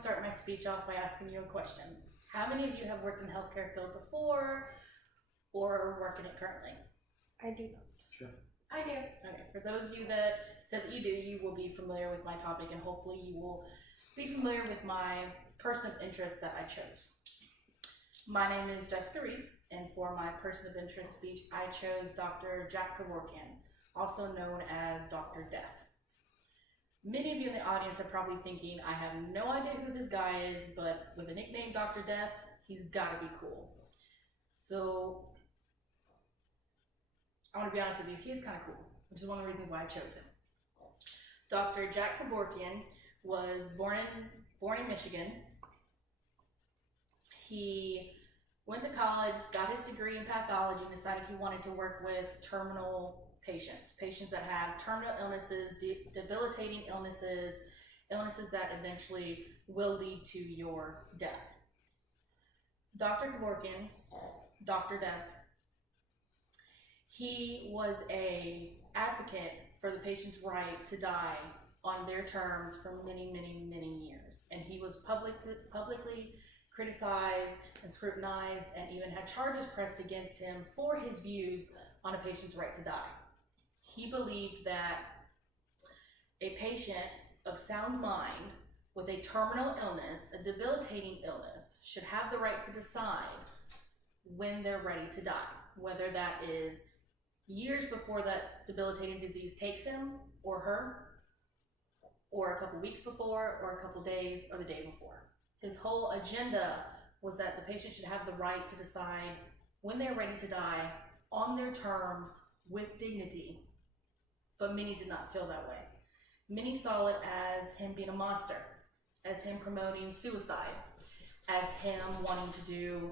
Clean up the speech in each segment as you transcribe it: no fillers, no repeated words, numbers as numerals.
start my speech off by asking you a question. How many of you have worked in the healthcare field before or work in it currently? I do not. Sure. I do. Okay, for those of you that said that you do, you will be familiar with my topic, and hopefully you will be familiar with my person of interest that I chose. My name is Jessica Reese, and for my person of interest speech, I chose Dr. Jack Kevorkian, also known as Dr. Death. Many of you in the audience are probably thinking, I have no idea who this guy is, but with a nickname Dr. Death, he's gotta be cool. So, I want to be honest with you, he's kind of cool, which is one of the reasons why I chose him. Dr. Jack Kevorkian was born in Michigan. He went to college, got his degree in pathology, and decided he wanted to work with terminal patients that have terminal illnesses, debilitating illnesses, illnesses that eventually will lead to your death. Dr. Kevorkian, Dr. Death, he was an advocate for the patient's right to die on their terms for many, many, many years. And he was publicly criticized and scrutinized and even had charges pressed against him for his views on a patient's right to die. He believed that a patient of sound mind with a terminal illness, a debilitating illness, should have the right to decide when they're ready to die, whether that is years before that debilitating disease takes him or her, or a couple weeks before, or a couple days, or the day before. His whole agenda was that the patient should have the right to decide when they're ready to die on their terms with dignity, but many did not feel that way. Many saw it as him being a monster, as him promoting suicide, as him wanting to do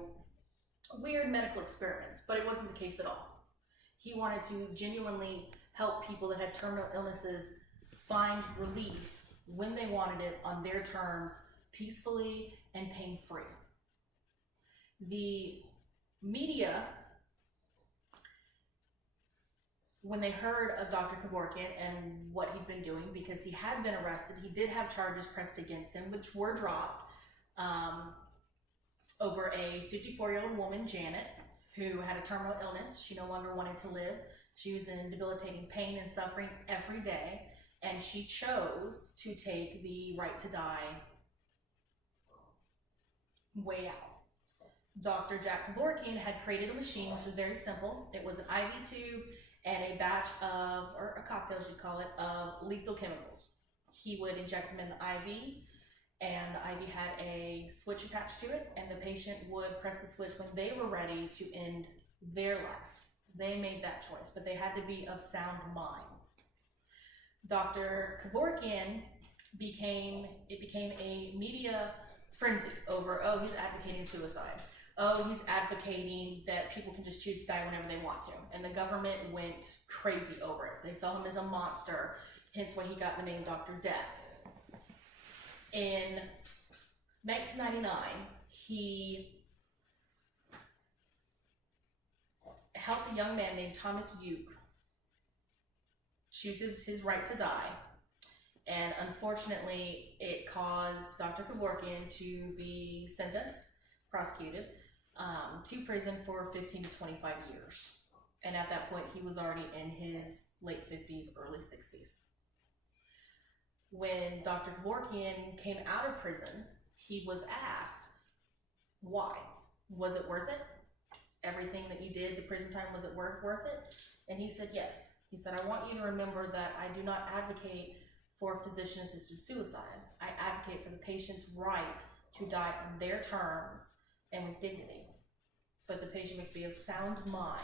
weird medical experiments, but it wasn't the case at all. He wanted to genuinely help people that had terminal illnesses find relief when they wanted it on their terms, peacefully and pain-free. The media, when they heard of Dr. Kevorkian and what he'd been doing, because he had been arrested, he did have charges pressed against him, which were dropped, over a 54-year-old woman, Janet, who had a terminal illness. She no longer wanted to live. She was in debilitating pain and suffering every day, and she chose to take the right to die way out. Dr. Jack Kevorkian had created a machine which was very simple. It was an IV tube and a batch of, or a cocktail as you call it, of lethal chemicals. He would inject them in the IV, and the IV had a switch attached to it, and the patient would press the switch when they were ready to end their life. They made that choice, but they had to be of sound mind. Dr. Kevorkian became a media frenzy over, oh, he's advocating suicide. Oh, he's advocating that people can just choose to die whenever they want to. And the government went crazy over it. They saw him as a monster, hence why he got the name Dr. Death. In 1999, he helped a young man named Thomas Uke choose his right to die, and unfortunately it caused Dr. Kevorkian to be sentenced, prosecuted, to prison for 15 to 25 years. And at that point he was already in his late 50s, early 60s. When Dr. Kevorkian came out of prison, he was asked, why? Was it worth it? Everything that you did, the prison time, was it worth it? And he said yes. He said, I want you to remember that I do not advocate for physician-assisted suicide. I advocate for the patient's right to die on their terms and with dignity. But the patient must be of sound mind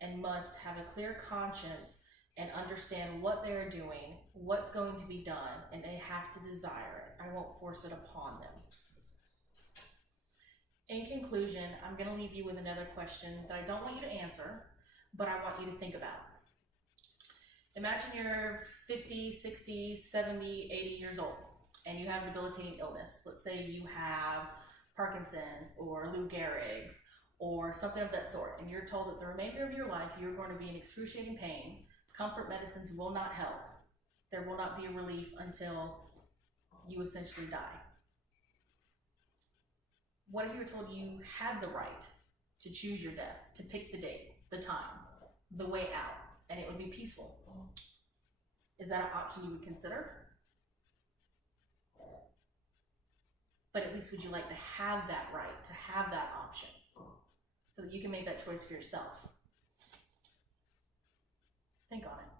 and must have a clear conscience and understand what they're doing, what's going to be done, and they have to desire it. I won't force it upon them. In conclusion, I'm going to leave you with another question that I don't want you to answer, but I want you to think about. Imagine you're 50, 60, 70, 80 years old, and you have a debilitating illness. Let's say you have Parkinson's or Lou Gehrig's or something of that sort, and you're told that the remainder of your life you're going to be in excruciating pain. Comfort medicines will not help. There will not be a relief until you essentially die. What if you were told you had the right to choose your death, to pick the date, the time, the way out, and it would be peaceful? Is that an option you would consider? But at least would you like to have that right, to have that option, so that you can make that choice for yourself? Think on it.